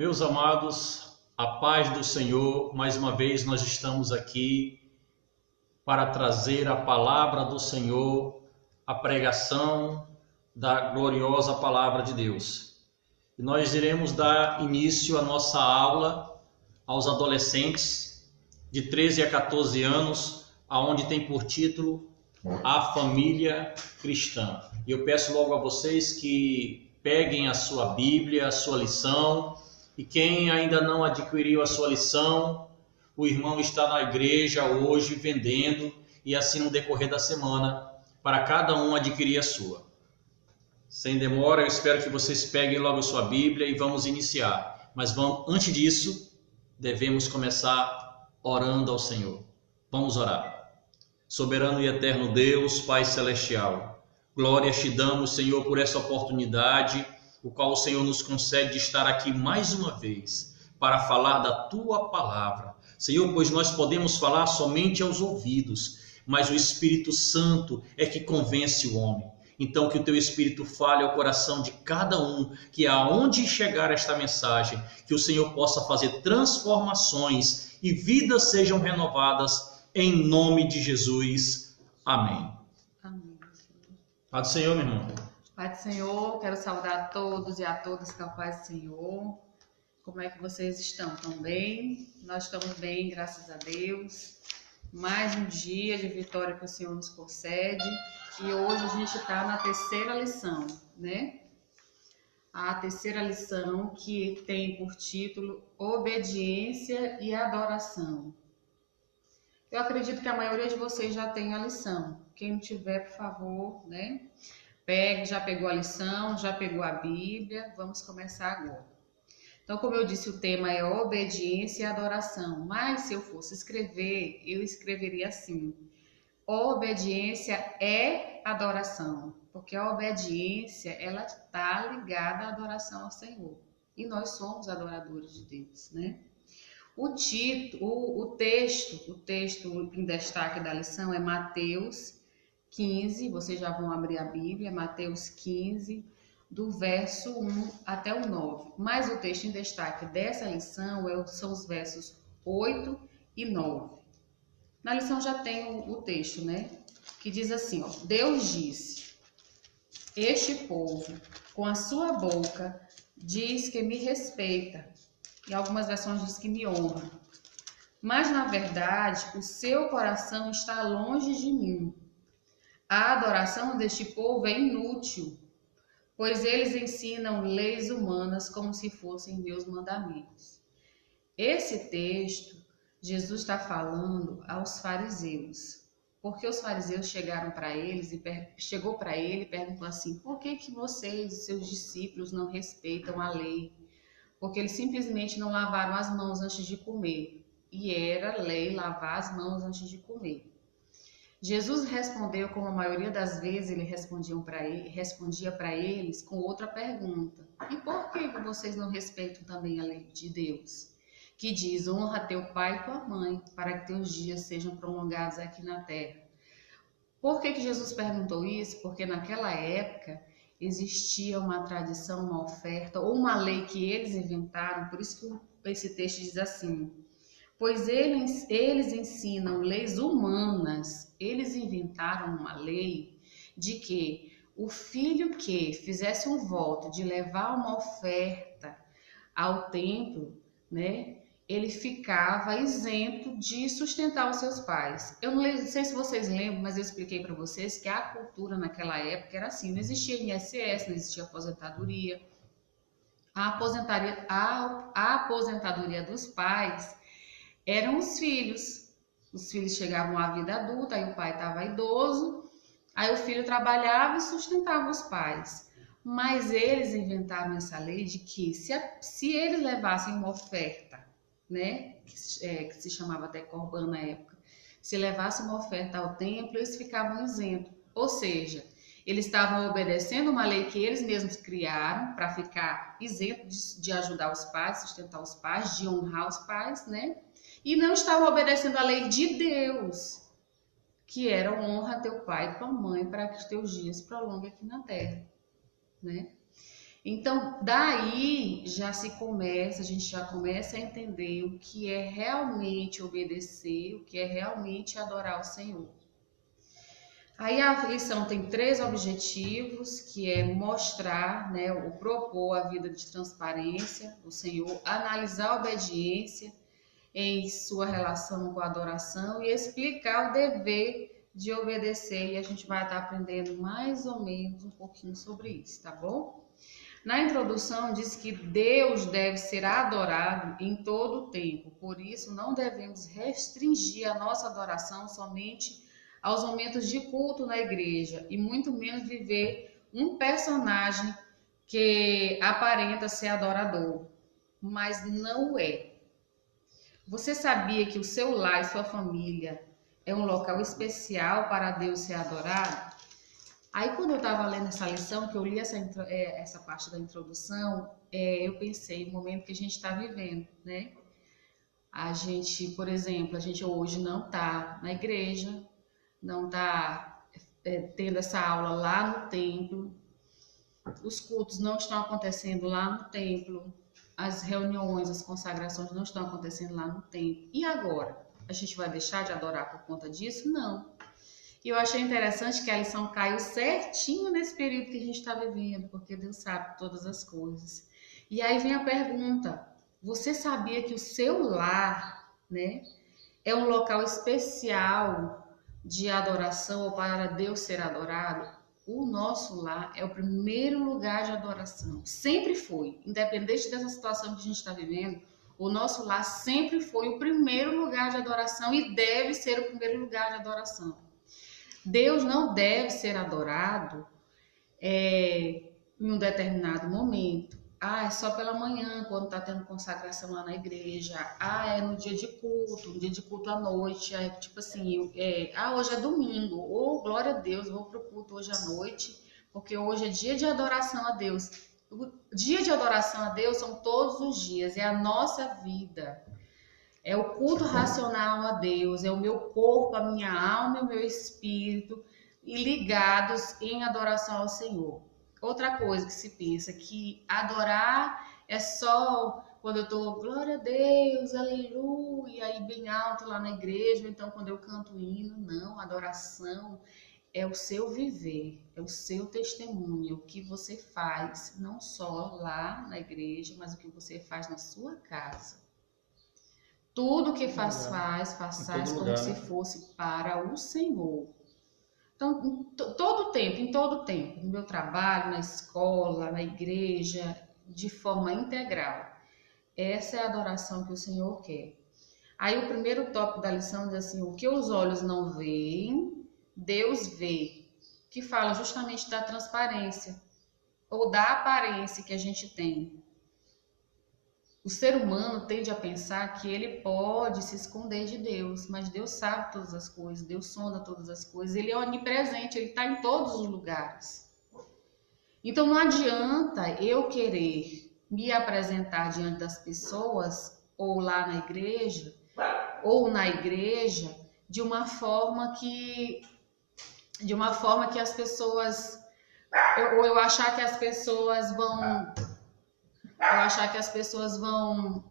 Meus amados, a paz do Senhor, mais uma vez nós estamos aqui para trazer a palavra do Senhor, a pregação da gloriosa palavra de Deus. E nós iremos dar início à nossa aula aos adolescentes de 13 a 14 anos, aonde tem por título A Família Cristã. E eu peço logo a vocês que peguem a sua Bíblia, a sua lição. E quem ainda não adquiriu a sua lição, o irmão está na igreja hoje vendendo, e assim no decorrer da semana, para cada um adquirir a sua. Sem demora, eu espero que vocês peguem logo a sua Bíblia e vamos iniciar. Mas antes disso, devemos começar orando ao Senhor. Vamos orar. Soberano e eterno Deus, Pai Celestial, glórias te damos, Senhor, por essa oportunidade, o qual o Senhor nos concede de estar aqui mais uma vez para falar da Tua palavra. Senhor, pois nós podemos falar somente aos ouvidos, mas o Espírito Santo é que convence o homem. Então que o Teu Espírito fale ao coração de cada um, que aonde chegar esta mensagem, que o Senhor possa fazer transformações e vidas sejam renovadas em nome de Jesus. Amém. Amém. Pai do Senhor, meu irmão. Pai do Senhor, quero saudar a todos e a todas com a paz do Senhor. Como é que vocês estão? Estão bem? Nós estamos bem, graças a Deus. Mais um dia de vitória que o Senhor nos concede. E hoje a gente está na terceira lição, né? A terceira lição que tem por título Obediência e Adoração. Eu acredito que a maioria de vocês já tem a lição. Quem não tiver, por favor, né? Pegue, já pegou a lição, já pegou a Bíblia. Vamos começar agora. Então, como eu disse, o tema é obediência e adoração. Mas se eu fosse escrever, eu escreveria assim: obediência é adoração. Porque a obediência, ela está ligada à adoração ao Senhor. E nós somos adoradores de Deus, né? O texto em destaque da lição é Mateus 15, vocês já vão abrir a Bíblia, Mateus 15, do verso 1 até o 9. Mas o texto em destaque dessa lição são os versos 8 e 9. Na lição já tem o texto, né? Que diz assim, ó: Deus disse: este povo, com a sua boca, diz que me respeita. Em algumas versões diz que me honra. Mas, na verdade, o seu coração está longe de mim. A adoração deste povo é inútil, pois eles ensinam leis humanas como se fossem meus mandamentos. Esse texto, Jesus está falando aos fariseus, porque os fariseus chegou para ele e perguntou assim: por que vocês e seus discípulos não respeitam a lei? Porque eles simplesmente não lavaram as mãos antes de comer. E era lei lavar as mãos antes de comer. Jesus respondeu, como a maioria das vezes ele respondia para eles com outra pergunta: e por que vocês não respeitam também a lei de Deus? Que diz: honra teu pai e tua mãe, para que teus dias sejam prolongados aqui na terra. Por que Jesus perguntou isso? Porque naquela época existia uma tradição, uma oferta ou uma lei que eles inventaram. Por isso que esse texto diz assim: pois eles ensinam leis humanas. Eles inventaram uma lei de que o filho que fizesse um voto de levar uma oferta ao templo, né, ele ficava isento de sustentar os seus pais. Eu não sei se vocês lembram, mas eu expliquei para vocês que a cultura naquela época era assim: não existia INSS, não existia aposentadoria. A aposentadoria dos pais eram os filhos. Os filhos chegavam à vida adulta, aí o pai estava idoso, aí o filho trabalhava e sustentava os pais. Mas eles inventaram essa lei de que se eles levassem uma oferta, né, que se chamava até corban na época, se levassem uma oferta ao templo, eles ficavam isentos. Ou seja, eles estavam obedecendo uma lei que eles mesmos criaram para ficar isentos de ajudar os pais, sustentar os pais, de honrar os pais, né? E não estavam obedecendo a lei de Deus, que era honra teu pai e tua mãe para que os teus dias se prolonguem aqui na terra, né? Então, daí a gente já começa a entender o que é realmente obedecer, o que é realmente adorar o Senhor. Aí a lição tem 3 objetivos, que é mostrar, né, ou propor a vida de transparência do Senhor, analisar a obediência em sua relação com a adoração e explicar o dever de obedecer. E a gente vai estar aprendendo mais ou menos um pouquinho sobre isso, tá bom? Na introdução diz que Deus deve ser adorado em todo o tempo, por isso não devemos restringir a nossa adoração somente aos momentos de culto na igreja e muito menos viver um personagem que aparenta ser adorador, mas não é. Você sabia que o seu lar e sua família é um local especial para Deus ser adorado? Aí, quando eu estava lendo essa lição, que eu li essa parte da introdução, eu pensei no momento que a gente está vivendo, né? A gente, por exemplo, a gente hoje não está na igreja, não está tendo essa aula lá no templo, os cultos não estão acontecendo lá no templo, as reuniões, as consagrações não estão acontecendo lá no templo. E agora? A gente vai deixar de adorar por conta disso? Não. E eu achei interessante que a lição caiu certinho nesse período que a gente está vivendo, porque Deus sabe todas as coisas. E aí vem a pergunta: você sabia que o seu lar, né, é um local especial de adoração ou para Deus ser adorado? O nosso lar é o primeiro lugar de adoração. Sempre foi, independente dessa situação que a gente está vivendo, o nosso lar sempre foi o primeiro lugar de adoração e deve ser o primeiro lugar de adoração. Deus não deve ser adorado em um determinado momento. Ah, é só pela manhã, quando está tendo consagração lá na igreja. Ah, é no dia de culto à noite. É tipo assim, hoje é domingo. Ou, glória a Deus, vou pro culto hoje à noite, porque hoje é dia de adoração a Deus. O dia de adoração a Deus são todos os dias, é a nossa vida. É o culto racional a Deus, é o meu corpo, a minha alma e o meu espírito e ligados em adoração ao Senhor. Outra coisa que se pensa que adorar é só quando eu estou, glória a Deus, aleluia, aí bem alto lá na igreja, ou então quando eu canto hino. Não, adoração é o seu viver, é o seu testemunho, o que você faz, não só lá na igreja, mas o que você faz na sua casa. Tudo que faz como se fosse para o Senhor. Então, em todo tempo, no meu trabalho, na escola, na igreja, de forma integral. Essa é a adoração que o Senhor quer. Aí o primeiro tópico da lição diz assim: o que os olhos não veem, Deus vê, que fala justamente da transparência, ou da aparência que a gente tem. O ser humano tende a pensar que ele pode se esconder de Deus, mas Deus sabe todas as coisas, Deus sonda todas as coisas, Ele é onipresente, Ele está em todos os lugares. Então não adianta eu querer me apresentar diante das pessoas, ou lá na igreja, de uma forma que as pessoas, ou eu achar que as pessoas vão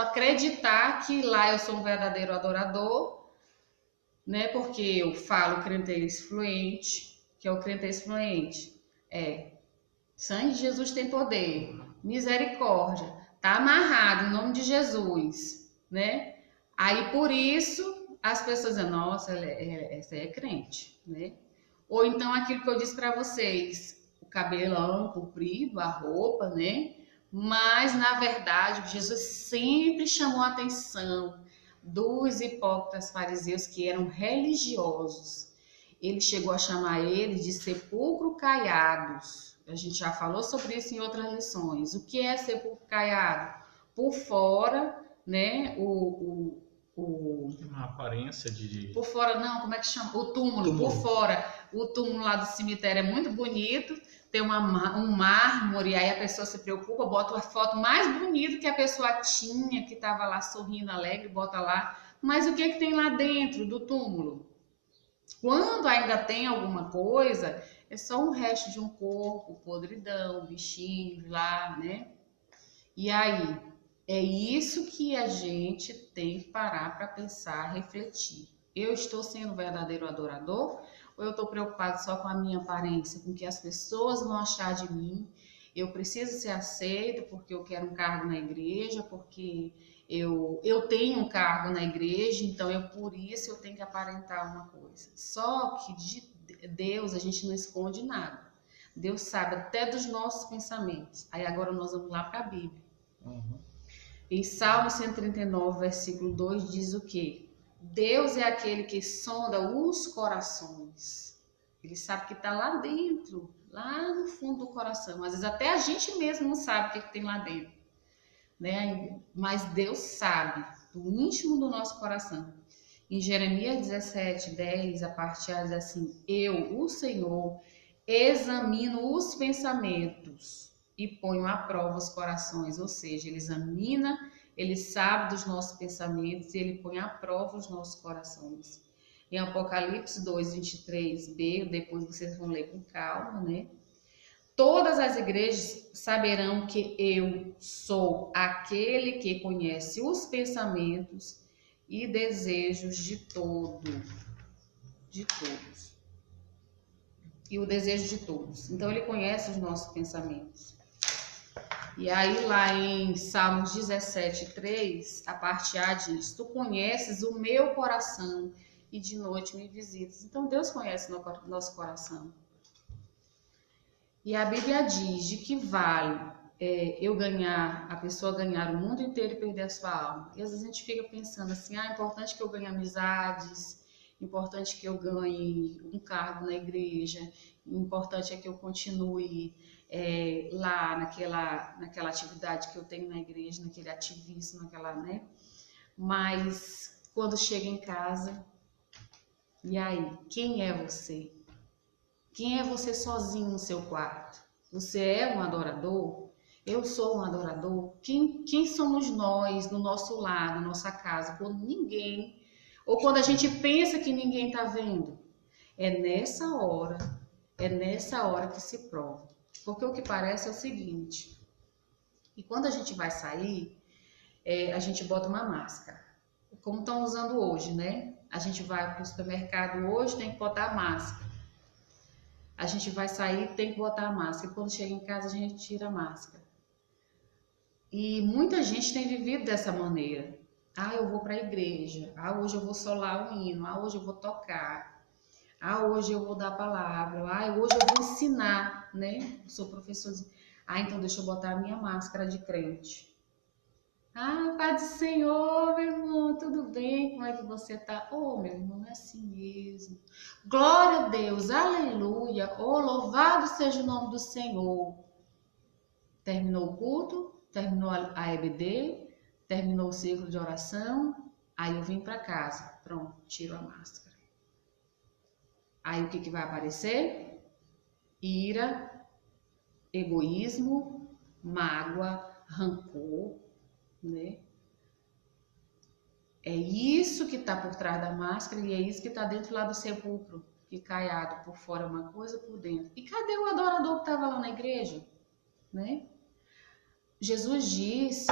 acreditar que lá eu sou um verdadeiro adorador, né? Porque eu falo crentez fluente, que é o crentez fluente. Sangue de Jesus tem poder, misericórdia, tá amarrado em nome de Jesus, né? Aí por isso as pessoas dizem, nossa, essa é crente, né? Ou então aquilo que eu disse para vocês, o cabelão comprido, a roupa, né? Mas, na verdade, Jesus sempre chamou a atenção dos hipócritas fariseus que eram religiosos. Ele chegou a chamar eles de sepulcro caiados. A gente já falou sobre isso em outras lições. O que é sepulcro caiado? Por fora, né? Uma aparência de... Por fora, não, como é que chama? O túmulo. Por fora. O túmulo lá do cemitério é muito bonito. Tem um mármore, aí a pessoa se preocupa, bota a foto mais bonita que a pessoa tinha, que estava lá sorrindo alegre, bota lá. Mas o que tem lá dentro do túmulo? Quando ainda tem alguma coisa, é só um resto de um corpo, podridão, bichinho lá, né? E aí, é isso que a gente tem que parar para pensar, refletir. Eu estou sendo um verdadeiro adorador ou eu estou preocupado só com a minha aparência, com o que as pessoas vão achar de mim? Eu preciso ser aceito porque eu quero um cargo na igreja, porque eu tenho um cargo na igreja, então por isso eu tenho que aparentar uma coisa. Só que de Deus a gente não esconde nada. Deus sabe até dos nossos pensamentos. Aí agora nós vamos lá para a Bíblia. Em Salmo 139, versículo 2 diz o quê? Deus é aquele que sonda os corações. Ele sabe que está lá dentro, lá no fundo do coração. Às vezes até a gente mesmo não sabe o que tem lá dentro, né? Mas Deus sabe do íntimo do nosso coração. Em Jeremias 17:10, a parte A diz assim: eu, o Senhor, examino os pensamentos e ponho à prova os corações. Ou seja, ele examina, ele sabe dos nossos pensamentos e ele põe à prova os nossos corações. Em Apocalipse 2:23b, depois vocês vão ler com calma, né? Todas as igrejas saberão que eu sou aquele que conhece os pensamentos e desejos de todos. E o desejo de todos. Então ele conhece os nossos pensamentos. E aí lá em Salmos 17:3, a parte A diz: tu conheces o meu coração e de noite me visitas. Então Deus conhece o nosso coração. E a Bíblia diz de que vale a pessoa ganhar o mundo inteiro e perder a sua alma. E às vezes a gente fica pensando assim, é importante que eu ganhe amizades, importante que eu ganhe um cargo na igreja, importante é que eu continue lá naquela atividade que eu tenho na igreja, naquele ativismo, né? Mas quando chega em casa, e aí, quem é você? Quem é você sozinho no seu quarto? Você é um adorador? Eu sou um adorador? Quem somos nós no nosso lar, na nossa casa, quando ninguém, ou quando a gente pensa que ninguém está vendo? É nessa hora que se prova. Porque o que parece é o seguinte, e quando a gente vai sair, a gente bota uma máscara. Como estão usando hoje, né? A gente vai para o supermercado hoje, tem que botar a máscara. A gente vai sair, tem que botar a máscara. E quando chega em casa, a gente tira a máscara. E muita gente tem vivido dessa maneira. Ah, eu vou para a igreja. Ah, hoje eu vou solar um hino. Ah, hoje eu vou tocar. Ah, hoje eu vou dar a palavra. Ah, hoje eu vou ensinar, né? Eu sou professorzinho. Ah, então deixa eu botar a minha máscara de crente. Ah, Pai do Senhor, meu irmão, tudo bem? Como é que você tá? Oh, meu irmão, é assim mesmo. Glória a Deus, aleluia. Oh, louvado seja o nome do Senhor. Terminou o culto, terminou a EBD, terminou o ciclo de oração. Aí eu vim para casa. Pronto, tiro a máscara. Aí o que vai aparecer? Ira, egoísmo, mágoa, rancor, né? É isso que está por trás da máscara e é isso que está dentro lá do sepulcro, que caiado por fora uma coisa, por dentro. E cadê o adorador que estava lá na igreja? Né? Jesus disse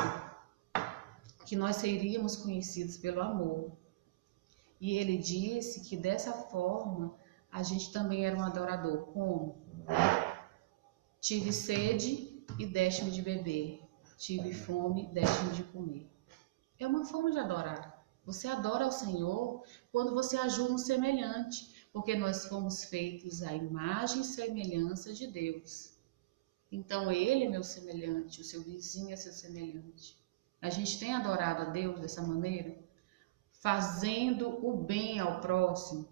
que nós seríamos conhecidos pelo amor. E ele disse que dessa forma a gente também era um adorador. Como? Tive sede e deste-me de beber. Tive fome e deste-me de comer. É uma forma de adorar. Você adora ao Senhor quando você ajuda um semelhante, porque nós fomos feitos à imagem e semelhança de Deus. Então ele é meu semelhante, o seu vizinho é seu semelhante. A gente tem adorado a Deus dessa maneira, fazendo o bem ao próximo.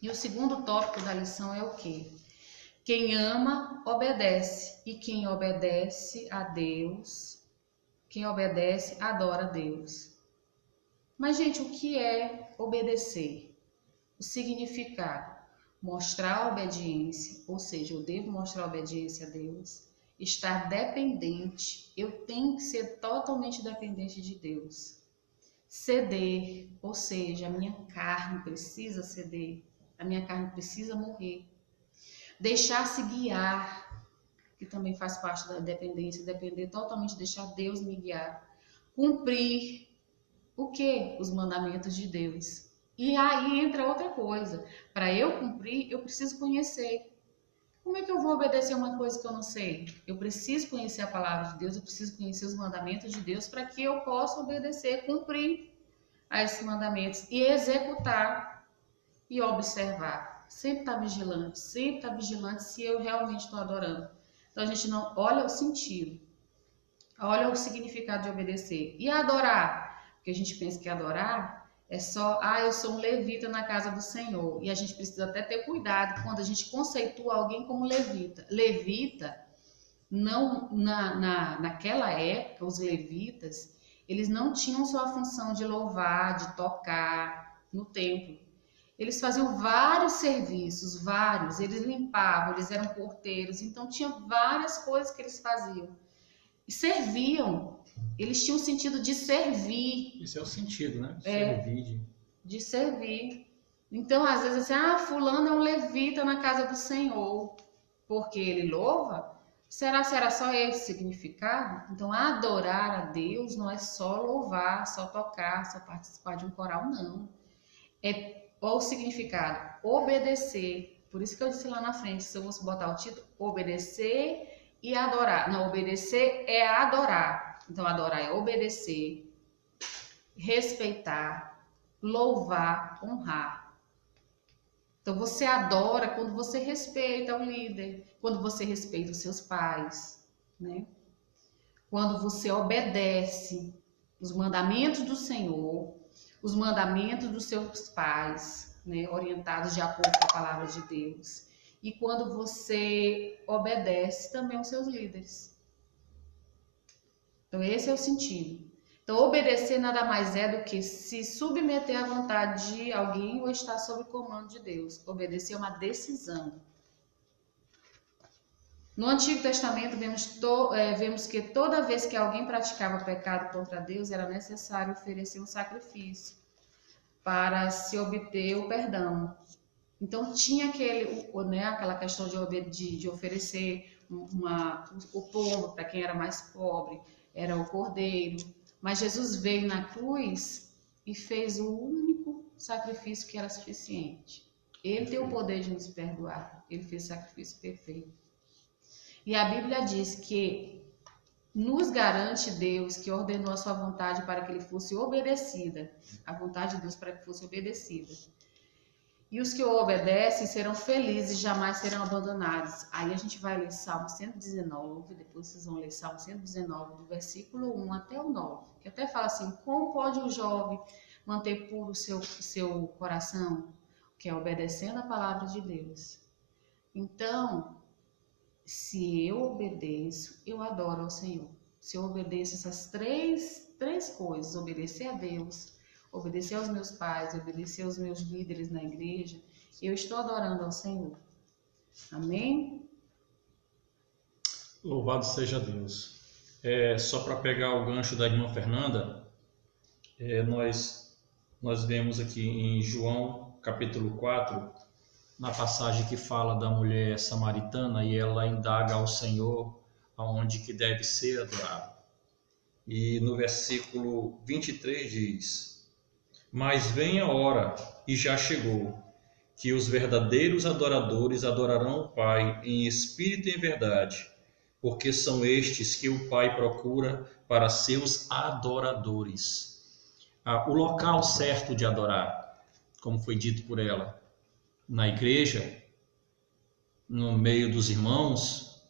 E o segundo tópico da lição é o quê? Quem ama, obedece. E quem obedece a Deus, quem obedece, adora a Deus. Mas, gente, o que é obedecer? O significado: mostrar a obediência, ou seja, eu devo mostrar a obediência a Deus, estar dependente, eu tenho que ser totalmente dependente de Deus. Ceder, ou seja, a minha carne precisa ceder, a minha carne precisa morrer. Deixar-se guiar, que também faz parte da dependência, depender totalmente, deixar Deus me guiar. Cumprir o quê? Os mandamentos de Deus. E aí entra outra coisa. Para eu cumprir, eu preciso conhecer. Como é que eu vou obedecer uma coisa que eu não sei? Eu preciso conhecer a palavra de Deus, eu preciso conhecer os mandamentos de Deus para que eu possa obedecer, cumprir a esses mandamentos e executar e observar. Sempre estar vigilante se eu realmente estou adorando. Então a gente não olha o sentido, olha o significado de obedecer. E adorar, porque a gente pensa que adorar é só, eu sou um levita na casa do Senhor. E a gente precisa até ter cuidado quando a gente conceitua alguém como levita. Levita, não, naquela época, os levitas, eles não tinham só a função de louvar, de tocar no templo. Eles faziam vários serviços, vários. Eles limpavam, eles eram porteiros. Então, tinha várias coisas que eles faziam. E serviam. Eles tinham o sentido de servir. Esse é o sentido, né? Servir. De servir. Então, às vezes, assim, fulano é um levita na casa do Senhor, porque ele louva. Será só esse significado? Então, adorar a Deus não é só louvar, só tocar, só participar de um coral, não. É o significado, obedecer. Por isso que eu disse lá na frente, se eu fosse botar o título, obedecer e adorar. Não, obedecer é adorar. Então, adorar é obedecer, respeitar, louvar, honrar. Então, você adora quando você respeita o líder, quando você respeita os seus pais, né? Quando você obedece os mandamentos do Senhor, os mandamentos dos seus pais, né? Orientados de acordo com a palavra de Deus. E quando você obedece também os seus líderes. Então, esse é o sentido. Então, obedecer nada mais é do que se submeter à vontade de alguém ou estar sob o comando de Deus. Obedecer é uma decisão. No Antigo Testamento, vemos que toda vez que alguém praticava pecado contra Deus, era necessário oferecer um sacrifício para se obter o perdão. Então, tinha aquela questão de oferecer o pombo para quem era mais pobre, era o cordeiro. Mas Jesus veio na cruz e fez o único sacrifício que era suficiente. Ele tem o poder de nos perdoar. Ele fez sacrifício perfeito. E a Bíblia diz que nos garante Deus que ordenou a sua vontade para que ele fosse obedecida. A vontade de Deus para que fosse obedecida. E os que o obedecem serão felizes, jamais serão abandonados. Aí a gente vai ler Salmo 119, depois vocês vão ler Salmo 119, do versículo 1 até o 9. Que até fala assim, como pode o jovem manter puro o seu coração? Que é obedecendo a palavra de Deus. Então, se eu obedeço, eu adoro ao Senhor. Se eu obedeço essas três coisas, obedecer a Deus, obedecer aos meus pais, obedecer aos meus líderes na igreja, eu estou adorando ao Senhor. Amém? Louvado seja Deus. Só para pegar o gancho da irmã Fernanda, nós vemos aqui em João capítulo 4, na passagem que fala da mulher samaritana e ela indaga ao Senhor aonde que deve ser adorado. E no versículo 23 diz: Mas vem a hora, e já chegou, que os verdadeiros adoradores adorarão o Pai em espírito e em verdade, porque são estes que o Pai procura para seus adoradores. O local certo de adorar, como foi dito por ela, na igreja, no meio dos irmãos,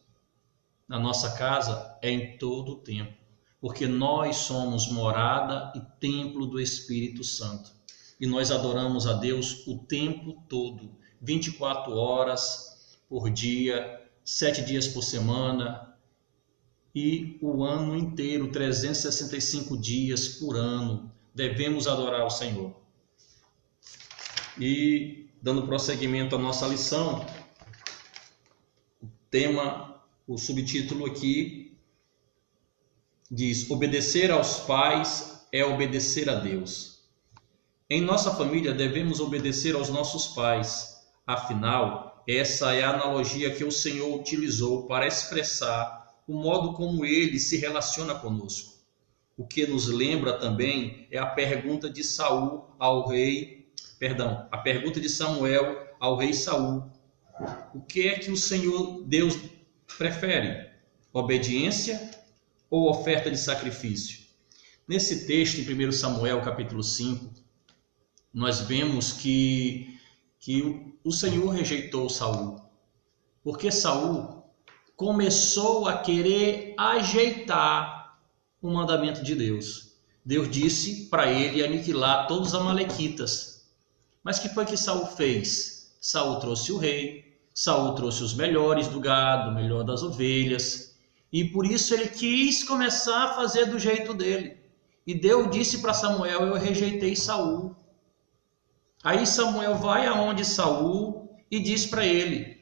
na nossa casa, é em todo o tempo, porque nós somos morada e templo do Espírito Santo. E nós adoramos a Deus o tempo todo, 24 horas por dia, 7 dias por semana e o ano inteiro, 365 dias por ano, devemos adorar o Senhor. E dando prosseguimento à nossa lição, o subtítulo aqui diz: obedecer aos pais é obedecer a Deus. Em nossa família devemos obedecer aos nossos pais, afinal, Essa é a analogia que o Senhor utilizou para expressar o modo como ele se relaciona conosco. O que nos lembra também é a pergunta de a pergunta de Samuel ao rei Saul. O que é que o Senhor Deus prefere? Obediência ou oferta de sacrifício? Nesse texto, em 1 Samuel, capítulo 5, nós vemos que o Senhor rejeitou Saul, porque Saul começou a querer ajeitar o mandamento de Deus. Deus disse para ele aniquilar todos os amalequitas. Mas o que foi que Saul fez? Saul trouxe o rei, Saul trouxe os melhores do gado, o melhor das ovelhas, e por isso ele quis começar a fazer do jeito dele. E Deus disse para Samuel: eu rejeitei Saul. Aí Samuel vai aonde Saul e diz para ele: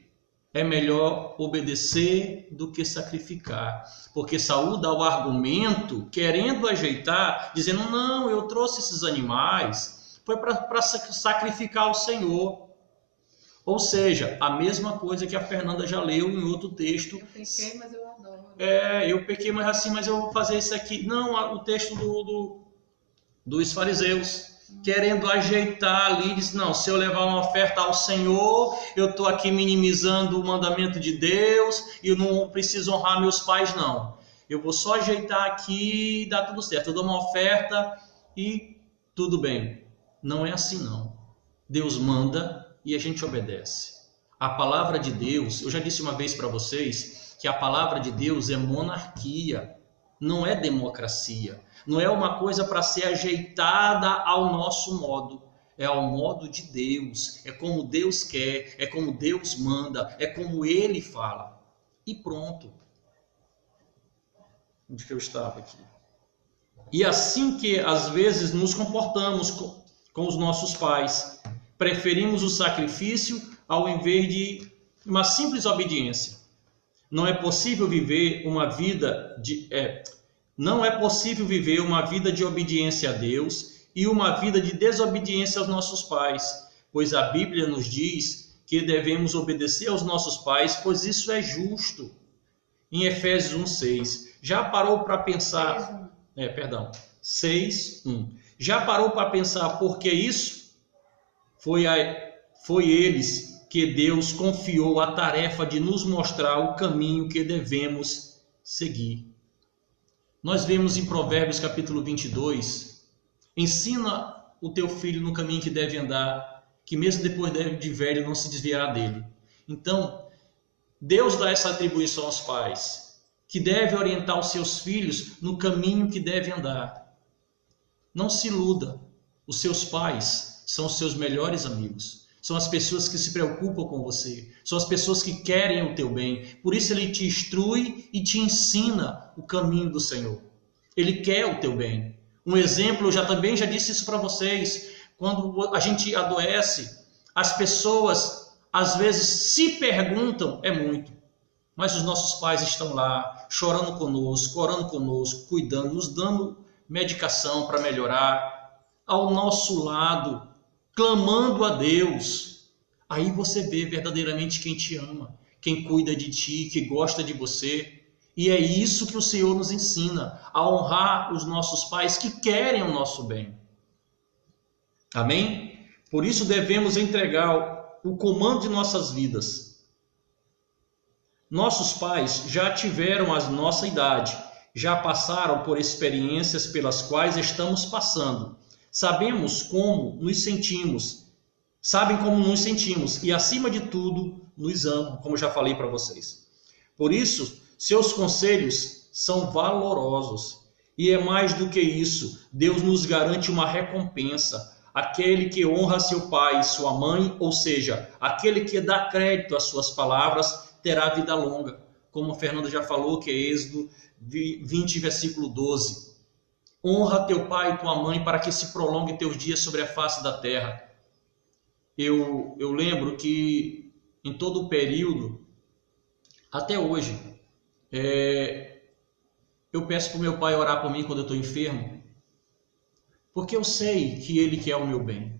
é melhor obedecer do que sacrificar. Porque Saul dá o argumento, querendo ajeitar, dizendo: não, eu trouxe esses animais, foi para sacrificar ao Senhor. Ou seja, a mesma coisa que a Fernanda já leu em outro texto. Eu pequei, mas eu adoro. Eu pequei, mas eu vou fazer isso aqui. Não, o texto dos fariseus. Querendo ajeitar ali, diz: não, se eu levar uma oferta ao Senhor, eu estou aqui minimizando o mandamento de Deus e eu não preciso honrar meus pais, não. Eu vou só ajeitar aqui e dá tudo certo. Eu dou uma oferta e tudo bem. Não é assim, não. Deus manda e a gente obedece. A palavra de Deus, eu já disse uma vez para vocês que a palavra de Deus é monarquia, não é democracia. Não é uma coisa para ser ajeitada ao nosso modo. É ao modo de Deus. É como Deus quer. É como Deus manda. É como Ele fala. E pronto. Onde que eu estava aqui? E assim que às vezes nos comportamos com os nossos pais. Preferimos o sacrifício ao invés de uma simples obediência. Não é possível viver uma vida de... Não é possível viver uma vida de obediência a Deus e uma vida de desobediência aos nossos pais, pois a Bíblia nos diz que devemos obedecer aos nossos pais, pois isso é justo. Em Efésios 1:6. Já parou para pensar... 6:1. Já parou para pensar por que isso? Foi eles que Deus confiou a tarefa de nos mostrar o caminho que devemos seguir. Nós vemos em Provérbios capítulo 22, ensina o teu filho no caminho que deve andar, que mesmo depois de velho não se desviará dele. Então, Deus dá essa atribuição aos pais, que deve orientar os seus filhos no caminho que deve andar. Não se iluda, os seus pais são os seus melhores amigos. São as pessoas que se preocupam com você. São as pessoas que querem o teu bem. Por isso ele te instrui e te ensina o caminho do Senhor. Ele quer o teu bem. Um exemplo, eu também já disse isso para vocês. Quando a gente adoece, as pessoas às vezes se perguntam, é muito. Mas os nossos pais estão lá, chorando conosco, orando conosco, cuidando, nos dando medicação para melhorar. Ao nosso lado, clamando a Deus. Aí você vê verdadeiramente quem te ama, quem cuida de ti, que gosta de você. E é isso que o Senhor nos ensina, a honrar os nossos pais que querem o nosso bem. Amém? Por isso devemos entregar o comando de nossas vidas. Nossos pais já tiveram a nossa idade, já passaram por experiências pelas quais estamos passando. Sabemos como nos sentimos, sabem como nos sentimos e, acima de tudo, nos amam, como já falei para vocês. Por isso, seus conselhos são valorosos. E é mais do que isso, Deus nos garante uma recompensa. Aquele que honra seu pai e sua mãe, ou seja, aquele que dá crédito às suas palavras, terá vida longa. Como a Fernanda já falou, que é Êxodo 20, versículo 12. Honra teu pai e tua mãe para que se prolongue teus dias sobre a face da terra. Eu lembro que em todo o período, até hoje, eu peço para o meu pai orar por mim quando eu estou enfermo, porque eu sei que ele quer o meu bem.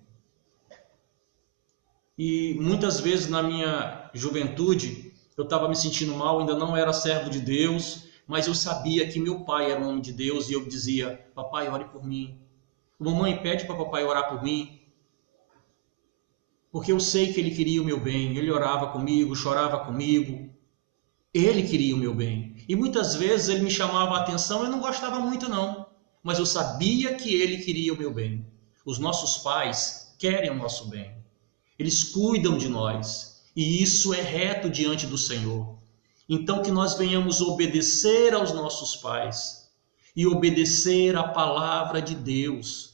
E muitas vezes na minha juventude, eu estava me sentindo mal, ainda não era servo de Deus, mas eu sabia que meu pai era um homem de Deus e eu dizia: papai, ore por mim. Mamãe, pede para papai orar por mim. Porque eu sei que ele queria o meu bem. Ele orava comigo, chorava comigo. Ele queria o meu bem. E muitas vezes ele me chamava a atenção, eu não gostava muito não. Mas eu sabia que ele queria o meu bem. Os nossos pais querem o nosso bem. Eles cuidam de nós. E isso é reto diante do Senhor. Então que nós venhamos obedecer aos nossos pais. E obedecer à palavra de Deus.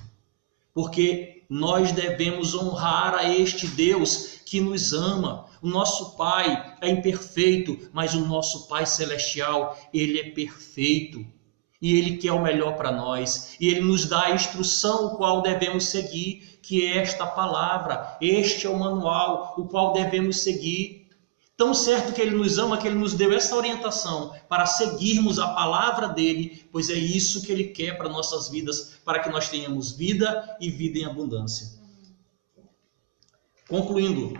Porque nós devemos honrar a este Deus que nos ama. O nosso Pai é imperfeito, mas o nosso Pai Celestial, Ele é perfeito. E Ele quer o melhor para nós. E Ele nos dá a instrução o qual devemos seguir, que é esta palavra. Este é o manual, o qual devemos seguir. Tão certo que Ele nos ama, que Ele nos deu essa orientação para seguirmos a palavra dEle, pois é isso que Ele quer para nossas vidas, para que nós tenhamos vida e vida em abundância. Concluindo,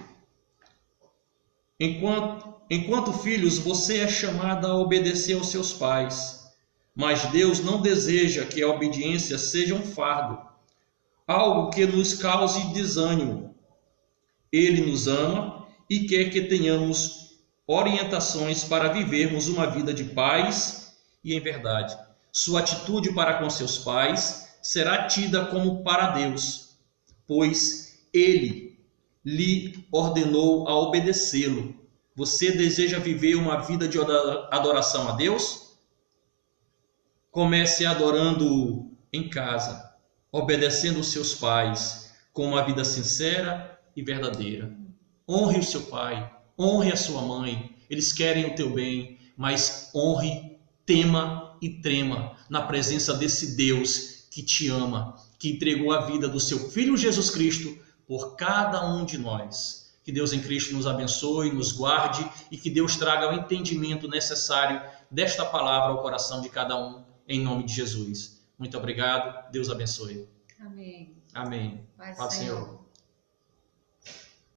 enquanto filhos, você é chamado a obedecer aos seus pais, mas Deus não deseja que a obediência seja um fardo, algo que nos cause desânimo. Ele nos ama e quer que tenhamos orientações para vivermos uma vida de paz e em verdade. Sua atitude para com seus pais será tida como para Deus, pois Ele lhe ordenou a obedecê-lo. Você deseja viver uma vida de adoração a Deus? Comece adorando-o em casa, obedecendo os seus pais, com uma vida sincera e verdadeira. Honre o seu pai, honre a sua mãe, eles querem o teu bem, mas honre, tema e trema na presença desse Deus que te ama, que entregou a vida do seu Filho Jesus Cristo por cada um de nós. Que Deus em Cristo nos abençoe, nos guarde e que Deus traga o entendimento necessário desta palavra ao coração de cada um, em nome de Jesus. Muito obrigado, Deus abençoe. Amém. Amém. Paz, Paz, Senhor. Senhor.